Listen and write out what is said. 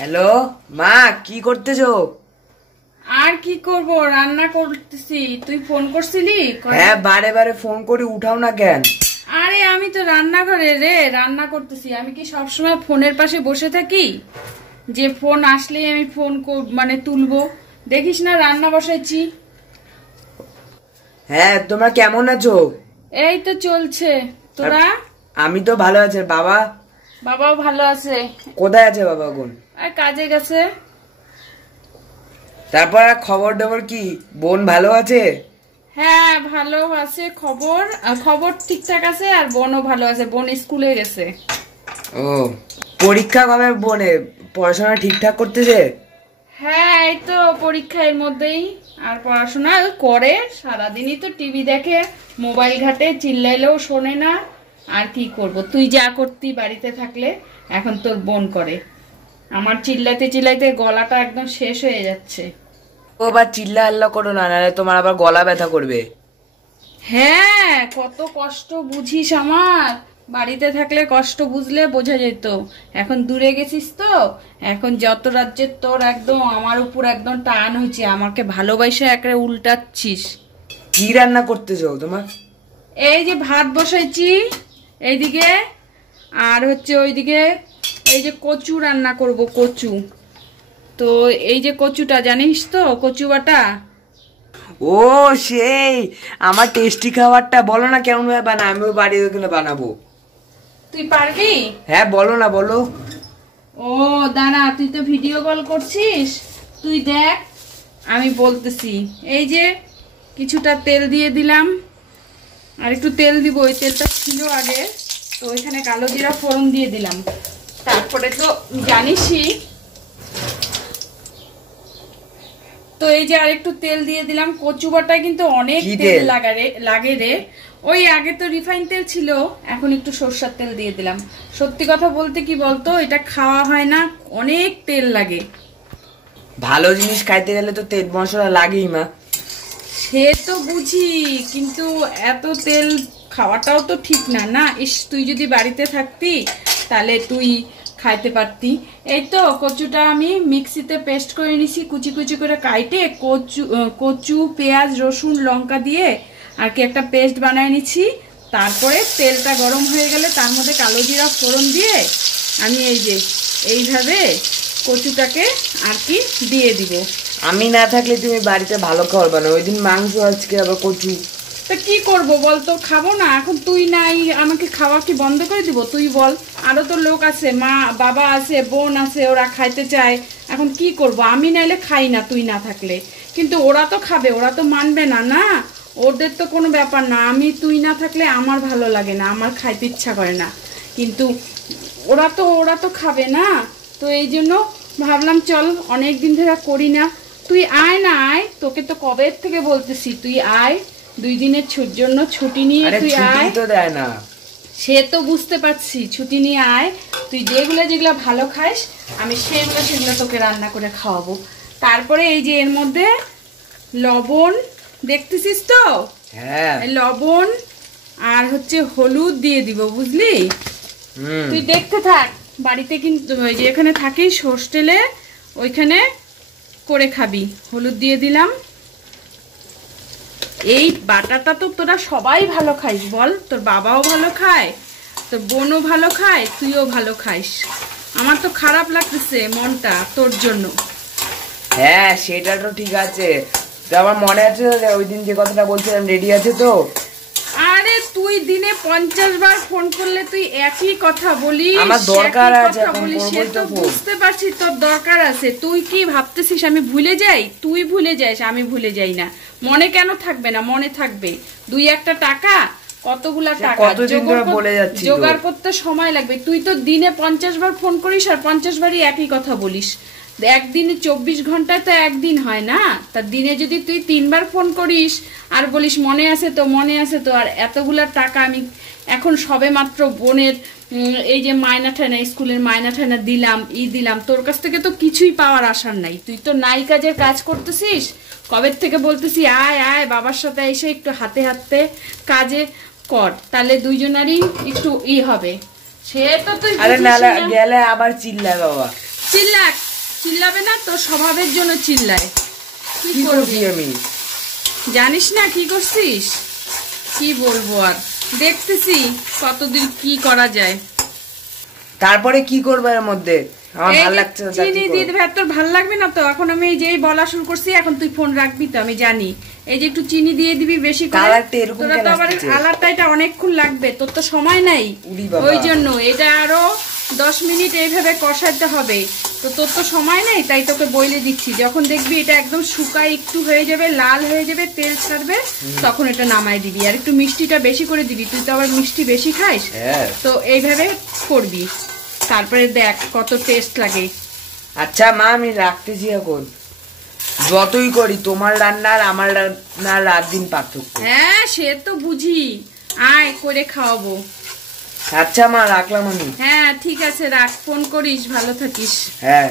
Hello মা, কি করতেছো? আর কি করব, রান্না করতেছি। তুই ফোন করছিলি? হ্যাঁ, বারে বারে ফোন করে উঠাও না কেন? আরে আমি তো রান্নাঘরে রান্না করতেছি। আমি কি সবসময় ফোনের পাশে বসে থাকি যে ফোন আসলেই আমি ফোন মানে তুলবো? দেখিস না রান্না বসাইছি। হ্যাঁ, তোমরা কেমন আছো? এই তো চলছে। তোরা? আমি তো ভালো আছি। বাবা? বাবাও ভালো আছে। কোথায় আছে বাবা? কোন আর কাজে গেছে। তারপর খবর টবর কি? বোন ভালো আছে? হ্যাঁ ভালো আছে। খবর ঠিকঠাক আছে। আর বোনও ভালো আছে। বোন স্কুলে গেছে। ও, পরীক্ষা কবে বোনে? পড়াশোনা ঠিকঠাক করতেছে? হ্যাঁ এই তো পরীক্ষার মধ্যেই। আর পড়াশোনা করে, সারাদিনই তো টিভি দেখে, মোবাইল ঘাটে, চিল্লাইলেও শোনে না। আর কি করব, তুই যা করতি বাড়িতে থাকলে এখন তোর বোন করে। আমার চিল্লাইতে চিল্লাইতে গলাটা একদম শেষ হয়ে যাচ্ছে। ও বা চিল্লা আল্লাহ করো না, নাহলে তোমার আবার গলা ব্যথা করবে। হ্যাঁ কত কষ্ট বুঝিস আমার। বাড়িতে থাকলে কষ্ট বুঝলে বোঝা যেত। এখন দূরে গেছিস তো, এখন যত রাজ্যের তোর একদম আমার উপর একদম টান হয়েছে। আমাকে ভালোবাসে একেবারে উল্টাচ্ছিস। কি রান্না করতেছো তোমার? এই যে ভাত বসাইছি এইদিকে, আর হচ্ছে ওইদিকে এই যে কচু রান্না করব। কচু, তো এই যে কচুটা জানিস তো, কচু বাটা। ও সেই আমার টেস্টি খাবারটা বলো না, কেমন ভাবে বানায়? আমিও বাড়ি ওখানে বানাবো। তুই পারবি? হ্যাঁ বলো না, বলো। ও দাঁড়া, তুই তো ভিডিও কল করছিস, তুই দেখ আমি বলতেছি। এই যে কিছুটা তেল দিয়ে দিলাম, আর একটু তেল দিব। ওই তেলটা ছিল আগে, তো ওইখানে কালো জিরা ফোড়ন দিয়ে দিলাম। তারপরে তো জানিসই, তো এই যে আরেকটু তেল দিয়ে দিলাম। কচু বাটায় কিন্তু অনেক তেল লাগে রে। ওই আগে তো রিফাইন তেল ছিল, এখন একটু সরষের তেল দিয়ে দিলাম। সত্যি কথা বলতে কি বলতো, এটা খাওয়া হয় না, অনেক তেল লাগে। ভালো জিনিস খাইতে গেলে তো তেল মশলা লাগেই মা। সে তো বুঝি, কিন্তু এত তেল খাওয়াটাও তো ঠিক না। না ইস, তুই যদি বাড়িতে থাকতি তাহলে তুই খাইতে পারতি। এই তো কচুটা আমি মিক্সিতে পেস্ট করে নিছি, কুচি কুচি করে কাইটে। কচু পেঁয়াজ রসুন লঙ্কা দিয়ে আর কি একটা পেস্ট বানায় নিছি। তারপরে তেলটা গরম হয়ে গেলে তার মধ্যে কালো জিরা ফোড়ন দিয়ে আমি এই যে এইভাবে কচুটাকে আর কি দিয়ে দিব। আমি না থাকলে তুমি বাড়িতে ভালো খাবার বানাও। ওই দিন মাংস, আজকে আবার কচু। তা কি করবো বলতো, খাবো না? এখন তুই নাই, আমাকে খাওয়া কি বন্ধ করে দিব? তুই বল। আরো তো লোক আছে, মা বাবা আছে, বোন আছে, ওরা খাইতে চায়। এখন কি করব? আমি নাইলে খাই না তুই না থাকলে, কিন্তু ওরা তো খাবে, ওরা তো মানবে না। না, ওদের তো কোনো ব্যাপার না। আমি তুই না থাকলে আমার ভালো লাগে না, আমার খাইতে ইচ্ছা করে না, কিন্তু ওরা তো খাবে না। তো এই জন্য ভাবলাম চল, অনেক দিন ধরে করি না। তুই আয় না, আয়, তোকে তো কবে থেকে বলতেছি তুই আয়। 2 দিনের জন্য ছুটি নিয়ে তুই আয়। তো দেয় না। সে তো বুঝতে পারছি, ছুটি নিয়ে আয়। তুই যেগুলো ভালো খাস, আমি সেগুলো তোকে রান্না করে খাওয়াবো। তারপরে এই যে এর মধ্যে লবণ দেখতেছিস তো, হ্যাঁ লবণ আর হচ্ছে হলুদ দিয়ে দিব, বুঝলি? তুই দেখতে থাক। বাড়িতে কিন্তু ওই যে এখানে থাকিস হোস্টেলে, ওইখানে করে খাবি। হলুদ দিয়ে দিলাম। এই বাটাটা তো তোরা সবাই ভালো খাইস, বল? তোর বাবাও ভালো খায়, তোর বোনও ভালো খায়, তুইও ভালো খাইস। আমার তো খারাপ লাগতেছে মনটা তোর জন্য। হ্যাঁ সেটা তো ঠিক আছে। তো আমার মনে আছে ওই দিন যে কথাটা বলছিলাম, রেডি আছে তো? আরে তুই দিনে 50 বার ফোন করলে তুই একই কথা বলিস। আমার দরকার আছে, সে তো বুঝতে পারছি তোর দরকার আছে। তুই কি ভাবতেছিস আমি ভুলে যাই? তুই ভুলে যাস, আমি ভুলে যাই না। মনে কেন থাকবে না? মনে থাকবে। 2-1 টাকা, কতগুলা টাকা জোগাড় করতে সময় লাগবে। তুই তো দিনে 50 বার ফোন করিস, আর 50 বারই একই কথা বলিস। একদিনে 24 ঘন্টায় তো একদিন হয় না। তার দিনে যদি তুই 3 বার ফোন করিস আর বলিস মনে আছে তো, মনে আছে তো, আর এতগুলা টাকা আমি এখন সবে মাত্র বোনের এই যে মায়না ঠায়না, স্কুলের মায়না ঠায়না দিলাম, দিলাম, তোর কাছ থেকে তো কিছুই পাওয়ার আশার নাই। তুই তো নাই কাজের কাজ করতেছিস। কবে থেকে বলতেছি আয় আয় বাবার সাথে এসে একটু হাতে হাতে কাজে কর, তাহলে দুইজনারই একটু হবে। সে তো তুই গেলে আবার চিল্লা বাবা। চিল্লাক, চিল্লাবে না, তোর স্বভাবের জন্য চিল্লায়। কি কি করবি? করছি আমি? জানিস না কি করছিস? কি বলবো আর, দেখতেছি কতদিন কি করা যায়। তারপরে কি করবে এর মধ্যে? আমার এই ভালো যে লাগছে না, তা চিনি কি দিয়ে করব? দেবে, আর তোর ভাল লাগবে না তো? এখন আমি এই যেই বলা শুরু করছি, এখন তুই ফোন রাখবি তো, আমি জানি। এই যে একটু চিনি দিয়ে দিবি বেশি করে। কালারটা এরকম তোরা কেন তো আবার আসতেছে? কালারটা এটা অনেকক্ষণ লাগবে, তোর তো সময় নাই। উরি বাবা। ওই জন্য এটা আরো 10 মিনিট এইভাবে কষাতে হবে। তো তোর তো সময় নেই, তাই তোকে বইলে দিচ্ছি। যখন দেখবি এটা একদম শুকায় একটু হয়ে যাবে, লাল হয়ে যাবে, তেল ছাড়বে, তখন এটা নামাই দিবি। আর একটু মিষ্টিটা বেশি করে দিবি, তুই তো আবার মিষ্টি বেশি খাইস। হ্যাঁ। তো এইভাবে করবি, তারপরে দেখ কত টেস্ট লাগে। আচ্ছা মা, আমি রাখতেছি এখন। যতই করি তোমার রান্না আর আমার রান্নার রাত দিন পার্থক্য। হ্যাঁ সে তো বুঝি, আয় করে খাওয়াবো। আচ্ছা মা, রাখলাম আমি। হ্যাঁ ঠিক আছে, রাখ, ফোন করিস, ভালো থাকিস। হ্যাঁ।